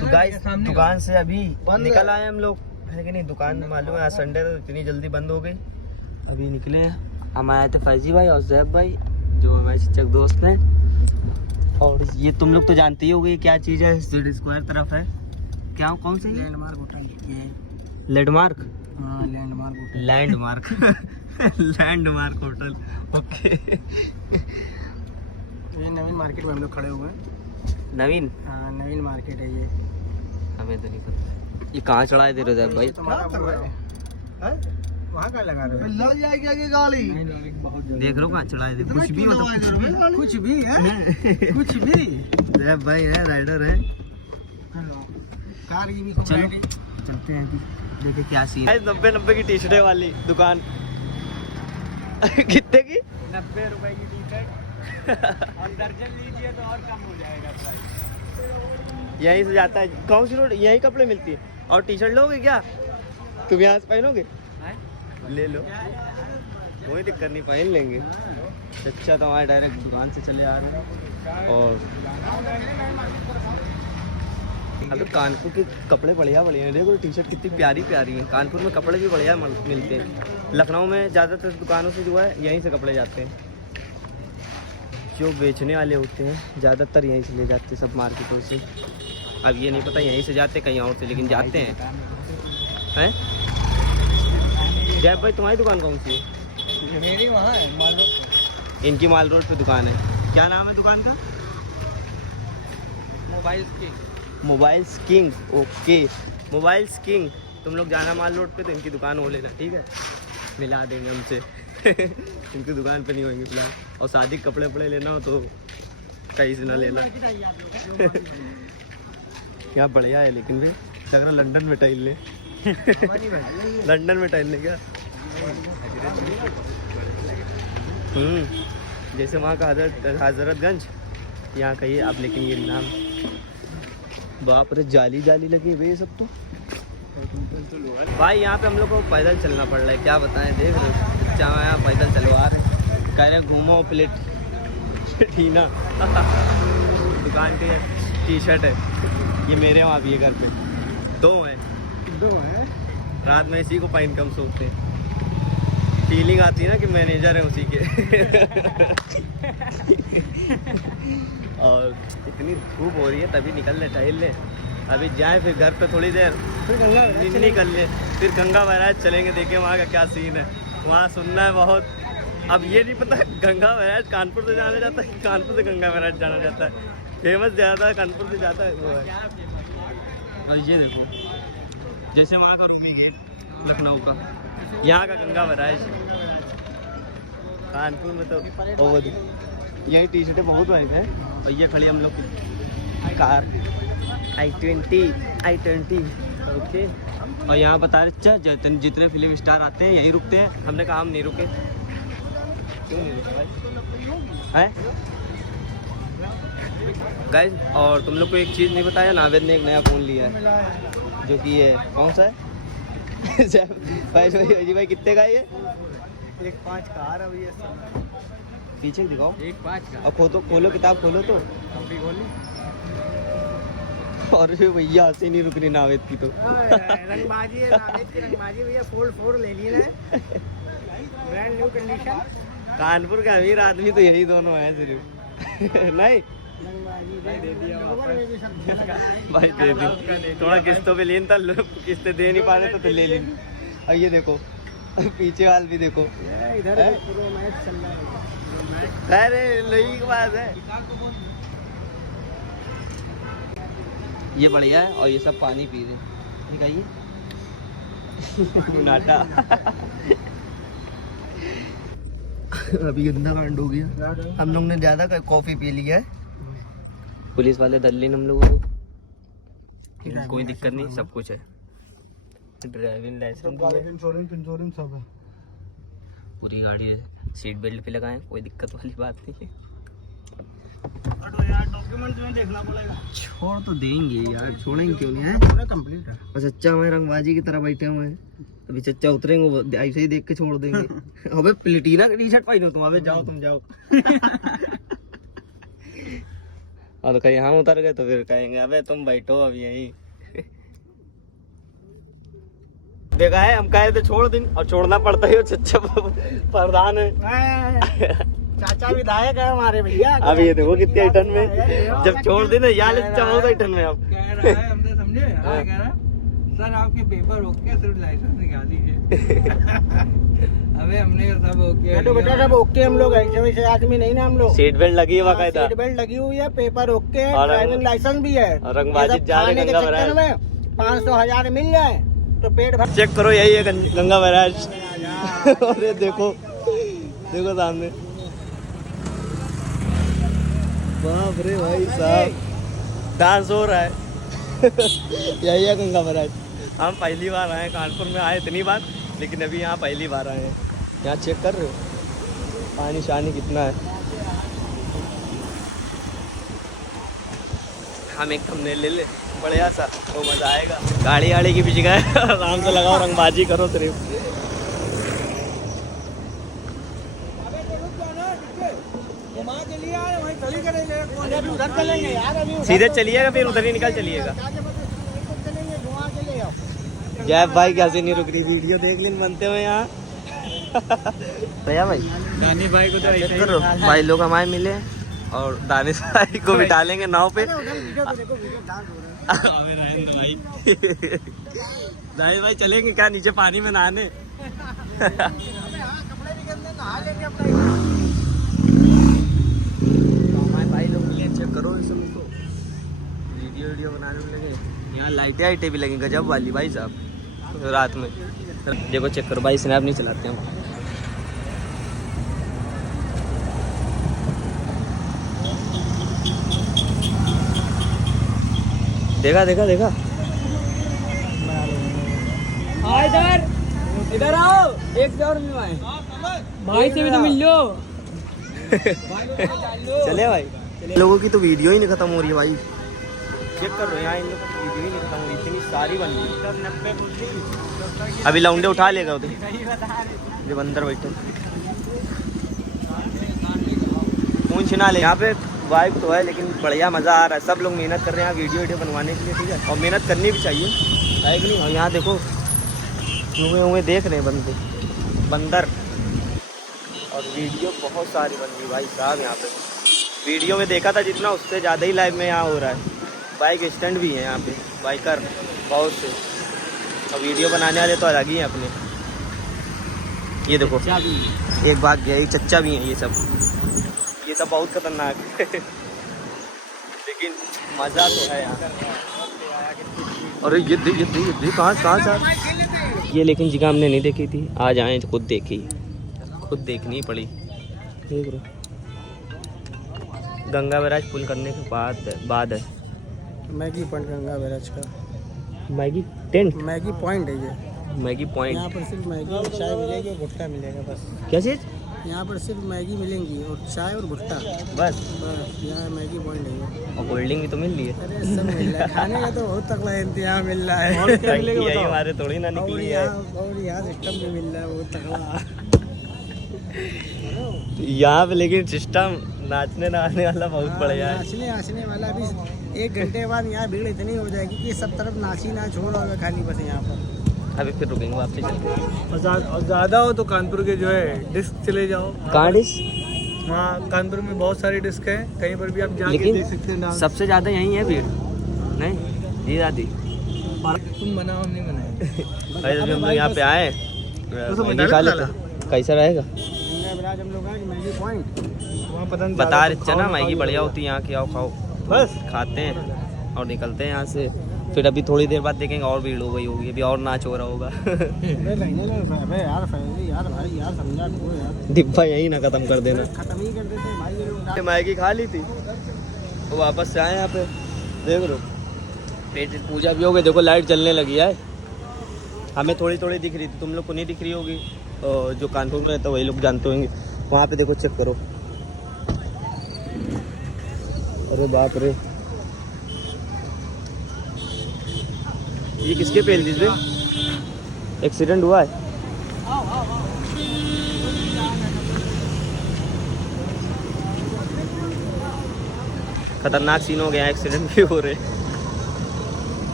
तो गाइस दुकान से अभी निकल आए हम लोग, है कि नहीं। दुकान मालूम है आज संडे तो इतनी जल्दी बंद हो गई। अभी निकले हम, आए थे फैजी भाई और जैब भाई जो हमारे शिक्षक दोस्त हैं। और ये तुम लोग तो जानते ही होगे क्या चीज़ है, जेड स्क्वायर तरफ है क्या, कौन सी लैंडमार्क होटल लैंडमार्क, हाँ landmark hotel, landmark landmark hotel, okay. ये नवीन मार्केट में हम लोग खड़े हुए हैं। नवीन, हाँ नवीन मार्केट है ये। हमें तो नहीं पता ये कहाँ चढ़ाए दे रहे हो भाई। वहाँ का लगा रहे लग जाएगी आगे गाड़ी, देख रहे हो कहाँ चढ़ाए दे, कुछ भी मतलब कुछ भी है कुछ भी। जैब भाई है, राइडर है। कार की भी चलो चलते हैं अभी, देखे क्या सीन है। 90 की टी शर्टें वाली दुकान कितने की? 90 रुपए की टी शर्ट और दर्जन लीजिए तो और कम हो जाएगा प्राइस। यहीं से जाता है, कौन सी रोड, यहीं कपड़े मिलती है। और टी शर्ट लोगे क्या तुम, यहाँ से पहनोगे? ले लो, कोई दिक्कत नहीं, पहन लेंगे। अच्छा तो हमारे डायरेक्ट दुकान से चले आ रहे। और अभी कानपुर के कपड़े बढ़िया बढ़िया हैं, देखो टी शर्ट कितनी प्यारी प्यारी है। कानपुर में कपड़े भी बढ़िया मिलते हैं। लखनऊ में ज़्यादातर दुकानों से जो है यहीं से कपड़े जाते हैं, जो बेचने वाले होते हैं ज़्यादातर यहीं से ले जाते हैं सब मार्केटों से। अब ये नहीं पता यहीं से जाते कहीं और से, लेकिन जाते हैं। हैं जैब भाई तुम्हारी दुकान कौन सी है? मेरी वहाँ है माल रोड, इनकी माल रोड पे दुकान है। क्या नाम है दुकान का? Mobiles king, okay mobiles king. तुम लोग जाना माल रोड पे तो इनकी दुकान हो लेना, ठीक है, मिला देंगे हमसे इनकी दुकान पे नहीं होंगे फिलहाल। और शादी के कपड़े वपड़े लेना हो तो कहीं से ना लेना यहाँ बढ़िया है, लेकिन भी लग रहा लंदन में टाइल ले लंदन में टाइल ले क्या? जैसे वहाँ का हजरतगंज, यहाँ का ये आप, लेकिन ये नाम बाप रे, जाली जाली लगी हुई है सब। तो भाई यहाँ पे हम लोग को पैदल चलना पड़ रहा है, क्या बताएं। देख रहे हो जहाँ यहाँ पैदल चलवा रहे हैं, कह रहे हैं घूमो प्लेट ठीना दुकान की टी शर्ट है। ये मेरे वहाँ भी है, घर पे दो हैं। रात में इसी को पहन के हम सोते हैं, फीलिंग आती है ना कि मैनेजर है उसी के और इतनी धूप हो रही है तभी निकल ले टहल ले। अभी जाए फिर घर पे थोड़ी देर नींद कर ले, फिर गंगा बैराज चलेंगे, देखें वहाँ का क्या सीन है। वहाँ सुनना है बहुत। अब ये नहीं पता गंगा बैराज कानपुर से जाना जाता है कि कानपुर से गंगा बैराज जाना जाता है। फेमस ज़्यादा कानपुर से जाता है वो है। और ये देखो जैसे वहाँ का रूबी गेट लखनऊ का, यहाँ का गंगा बैराज। कानपुर में तो बहुत यही टी शर्टें बहुत वाइट हैं। और ये खड़ी हम लोग की कार i20 ओके। और यहाँ बता रहे जितने फिल्म स्टार आते हैं यहीं रुकते हैं। हमने कहा हम नहीं रुके, क्यों नहीं रुके भाई है गाइस। और तुम लोग को एक चीज़ नहीं बताया, नावेद ने एक नया फ़ोन लिया है, जो कि ये कौन सा है भाई कितने का ये? 1.5 का आ रहा है ये सब। पीछे दिखाओ 1.5 का। अब खोलो किताब खोलो तो। कभी खोली और भैया हंसी नहीं रुक रही नावेद की तो रंगबाजी है, नावेद की रंगबाजी भैया। फोल्ड ले ली है, ब्रांड न्यू कंडीशन। कानपुर के अमीर आदमी तो यही दोनों हैं सिर्फ नहीं दे दिया भाई, दे दी थोड़ा किस्तों पे लेन था, किस्तें दे नहीं पा रहे तो ले लेंगे। और ये देखो पीछे वाल भी देखो, इधर पूरा मैच चल रहा है। अरे लही की बात है। ये बढ़िया है और ये सब पानी पी रहे, दिखाइए नाटा अभी गंदा कांड हो गया। हम लोग ने ज्यादा कॉफी पी लिया है। पुलिस वाले दल लेन हम लोगों को, कोई दिक्कत नहीं, सब कुछ है, ड्राइविंग लाइसेंस, इंश्योरेंस सब है, पूरी गाड़ी है, सीट बेल्ट पे लगाएं, कोई दिक्कत वाली बात नहीं है। यार डॉक्यूमेंट में देखना पड़ेगा। छोड़ तो देंगे यार, छोड़ेंगे क्यों नहीं है, पूरा कंप्लीट है। और चच्चा हमारे रंगबाजी की तरह बैठे हुए हैं, अभी चच्चा उतरेंगे वो ऐसे ही देख के छोड़ देंगे अबे प्लेटिना का टी शर्ट पहनो तुम, अबे जाओ तुम जाओ और कहीं हम उतर गए तो फिर कहेंगे अबे तुम बैठो अब यहीं। देखा है, हम कहे थे छोड़ दिन और छोड़ना पड़ता है। चच्चा प्रधान है, चाचा विधायक है हमारे भैया। अब ये देखो कितने टन में, जब छोड़ देना या चौदह टन में। अब कह रहा है हमने समझे, कह रहा सर आपके पेपर ओके, सिर्फ लाइसेंस निकाल दीजिए। अबे हमने सब ओके तो बेटा, सब ओके। हम लोग ऐसे वैसे आदमी नहीं ना हम लोग। सीट बेल्ट लगी है बाकायदा, सीट बेल्ट लगी हुई है, पेपर ओके है, और ड्राइविंग लाइसेंस भी है। और रंगबाजी जा रहे गंगा बैराज में 500,000 मिल जाए तो पेट भर। चेक करो, यही है गंगा बैराज। अरे देखो देखो सामने, बाप रे भाई साहब, डांस हो रहा है। यही है गंगा बैराज। हम पहली बार आए, कानपुर में आए इतनी बार, लेकिन अभी यहाँ पहली बार आए हैं। यहाँ चेक कर रहे हो पानी शानी कितना है। हम एक थंबनेल ले ले बढ़िया सा, तो मजा आएगा। गाड़ी वाड़ी की भी जगह है, आराम से लगाओ, रंगबाजी करो सिर्फ। सीधे चलिएगा, फिर उधर ही निकल चलिएगा। जय भाई कैसे नहीं रुक रही, वीडियो देख लें बनते हुए यहाँ। भैया भाई, दानी भाई को तो चेक करो, भाई लोग हमारे मिले और दानिश भाई को बिठालेंगे नाव पे। दानिश भाई चलेंगे क्या नीचे पानी में नहाने? भाई लोग मिले, चेक करो इसे, वीडियो बनाने में लगे। यहाँ लाइटें भी लगी गजब वाली भाई साहब रात में। देखो चेक करो भाई, स्नैप नहीं चलाते हम। देखा देखा देखा, इधर इधर आओ, एक से और मिलवाए भाई से भी तो मिल लो। चले भाई, लोगों की तो वीडियो ही नहीं खत्म हो रही है भाई। चेक कर रहे हो यहाँ, इन लोगों की वीडियो ही नहीं खत्म हो रही, इतनी सारी बन गई। अभी लौंडे उठा लेगा उधर जब अंदर बैठे, पूंछ ना ले। यहाँ पे वाइब तो है, लेकिन बढ़िया मज़ा आ रहा है। सब लोग मेहनत कर रहे हैं वीडियो बनवाने के लिए, ठीक है, और मेहनत करनी भी चाहिए, है कि नहीं। और यहाँ देखो उन्हें देख रहे हैं बंदे बंदर, और वीडियो बहुत सारी बन गई भाई साहब। यहाँ पे वीडियो में देखा था जितना, उससे ज़्यादा ही लाइव में यहाँ हो रहा है। बाइक स्टैंड भी है यहाँ पे, बाइकर बहुत से, और वीडियो बनाने वाले तो अलग ही हैं अपने। ये देखो एक भाग गया, एक चच्चा भी है। ये सब बहुत खतरनाक है। लेकिन मज़ा तो है यहाँ। अरे ये कहाँ से ये, लेकिन जगह हमने नहीं देखी थी, आज आए तो खुद देखी, खुद देखनी पड़ी। देख लो गंगा बैराज पुल करने के बाद है मैगी पॉइंट गंगा बैराज का। मैगी टेंट, मैगी पॉइंट है ये। मैगी पॉइंट, यहाँ पर सिर्फ मैगी और चाय मिलेगी और भुट्टा मिलेगा बस। क्या चीज़? यहाँ पर सिर्फ मैगी मिलेंगी और चाय और भुट्टा बस यहाँ मैगी पॉइंट है ये। और कोल्ड ड्रिंक भी तो मिल रही है। अरे सब मिल रहा है, खाने का तो बहुत तगड़ा इंतजाम मिल रहा है। और क्या मिलेगा यही बताओ? हमारे थोड़ी ना निकली है। और यहाँ सिस्टम भी मिल रहा है बहुत तगड़ा। यहाँ पे लेकिन सिस्टम नाचने नहाने वाला बहुत बढ़िया है। नाचने वाला भी 1 घंटे बाद यहाँ भीड़ इतनी हो जाएगी कि सब तरफ नाची नाच हो रहा होगा खाली बस यहाँ पर। अभी फिर रुकेंगे वापस चलते। और ज़्यादा हो तो कानपुर के जो है डिस्क चले जाओ। कहाँ डिश? वहाँ कानपुर में बहुत सारी डिस्क है, कहीं पर भी आप जाके देख सकते हैं। सबसे ज़्यादा यहीं है भीड़, नहीं ये दादी तुम बनाओ, हम नहीं बनाए। अरे हम लोग यहाँ पे आए, मैगी खा लेते, कैसा रहेगा? हम लोग आए मैगी पॉइंट, वहाँ पता नहीं बता रहे ना मैगी बढ़िया होती है यहाँ की, आओ खाओ। बस खाते हैं और निकलते हैं यहाँ से। फिर अभी थोड़ी देर बाद देखेंगे और भीड़ हो गई होगी, अभी और नाच हो रहा होगा। डिब्बा यही ना खत्म कर देना, खत्म ही कर देते हैं भाई ये लोग। मैगी खा ली थी तो वापस से आए यहाँ पे। देख लो पेट पूजा भी हो गई, देखो लाइट जलने लगी है। हमें थोड़ी थोड़ी दिख रही थी, तुम लोग को नहीं दिख रही होगी, तो जो कानपुर में रहता वही लोग जानते होंगे। वहाँ पे देखो चेक करो, अरे बाप रे, ये किसके पेल दी? एक्सीडेंट हुआ है? खतरनाक सीन हो गया, एक्सीडेंट भी हो रहे,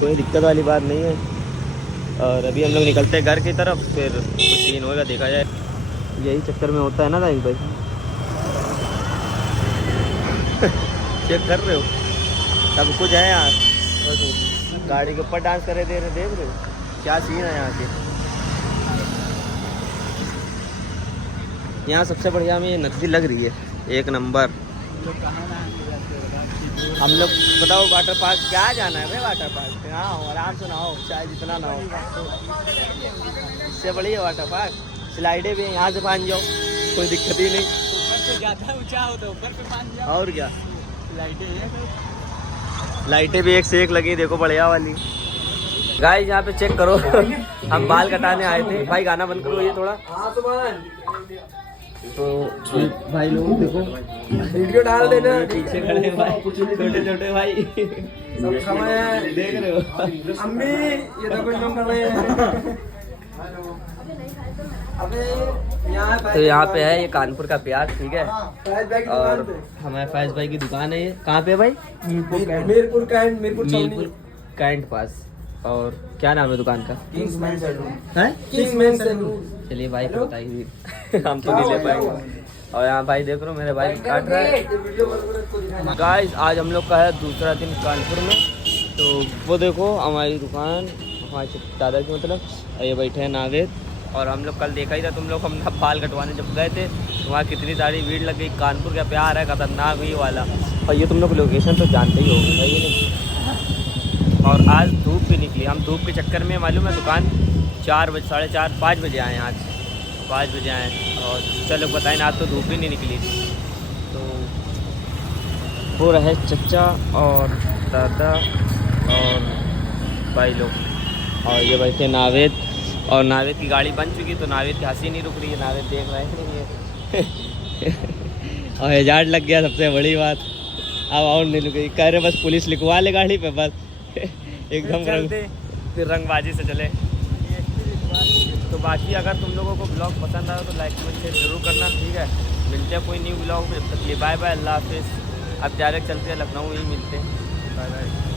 कोई दिक्कत वाली बात नहीं है। और अभी हम लोग निकलते हैं घर की तरफ, फिर कुछ सीन होगा देखा जाए। यही चक्कर में होता है ना दाइन भाई। चेक कर रहे हो सब कुछ है यार, बस गाड़ी के ऊपर डांस करे दे रहे, देख रहे हो क्या सीन है यहाँ के। यहाँ सबसे बढ़िया हमें नदी लग रही है, एक नंबर। हम लोग बताओ वाटर पार्क क्या जाना है भाई, वाटर पार्क हाँ आराम से नहाओ, चाहे जितना ना हो, इससे बढ़िया वाटर पार्क। स्लाइडें भी यहाँ से मान जाओ, कोई दिक्कत ही नहीं। ऊपर से ज़्यादा ऊंचा हो तो ऊपर से मान जाओ, और क्या। लाइटें भी एक से एक लगी, देखो बढ़िया वाली। गाइस यहाँ पे चेक करो हम बाल कटाने आए थे। भाई गाना बंद करो ये थोड़ा। तो भाई लोग देखो वीडियो डाल देना, पीछे खड़े हैं भाई छोटे छोटे भाई, सब समय देख रहे हो। अम्मी ये तो कुछ काम कर रहे हैं। तो यहाँ पे है ये कानपुर का प्याज, ठीक है। और हमारे फैज भाई की दुकान है ये। कहाँ पे है भाई? मीरपुर कैंट पास। और क्या नाम है दुकान का? Kingsman salon. चलिए भाई को बताइए हम तो नहीं ले पाएंगे। और यहाँ भाई देख रहे हो मेरे भाई काट रहा है। गाइस आज हम लोग का है दूसरा दिन कानपुर में। तो वो देखो हमारी दुकान, हमारे दादा की मतलब, ये बैठे हैं नावेद। और हम लोग कल देखा ही था तुम लोग, हम बाल कटवाने जब गए थे तो वहाँ कितनी सारी भीड़ लग गई। कानपुर का प्यार है खतरनाक ही वाला। और ये तुम लोग लोकेशन तो जानते ही होगे भाई नहीं। और आज धूप भी निकली, हम धूप के चक्कर में मालूम है दुकान 4 बजे 4:30 5 बजे आए आज, 5 बजे आए। और चलो बताएं आज तो धूप ही नहीं निकली थी। तो वो रहे चचा और दादा और भाई लोग, और ये बैठे नावेद। और नावेद की गाड़ी बन चुकी, तो नावेद की हंसी नहीं रुक रही है, नावेद देख रहे हैं और हजार लग गया सबसे बड़ी बात। अब और नहीं रुक, कह रहे बस पुलिस लिखवा ले गाड़ी पे, बस एकदम फिर रंगबाजी से चले। तो बाकी अगर तुम लोगों को ब्लॉग पसंद आया तो लाइक कमेंट शेयर जरूर करना, ठीक है। मिलते हैं कोई न्यू ब्लॉग में, तब तक के लिए बाय बाय, अल्लाह हाफिज़। अब डायरेक्ट चलते हैं लखनऊ, ही मिलते हैं, बाय बाय।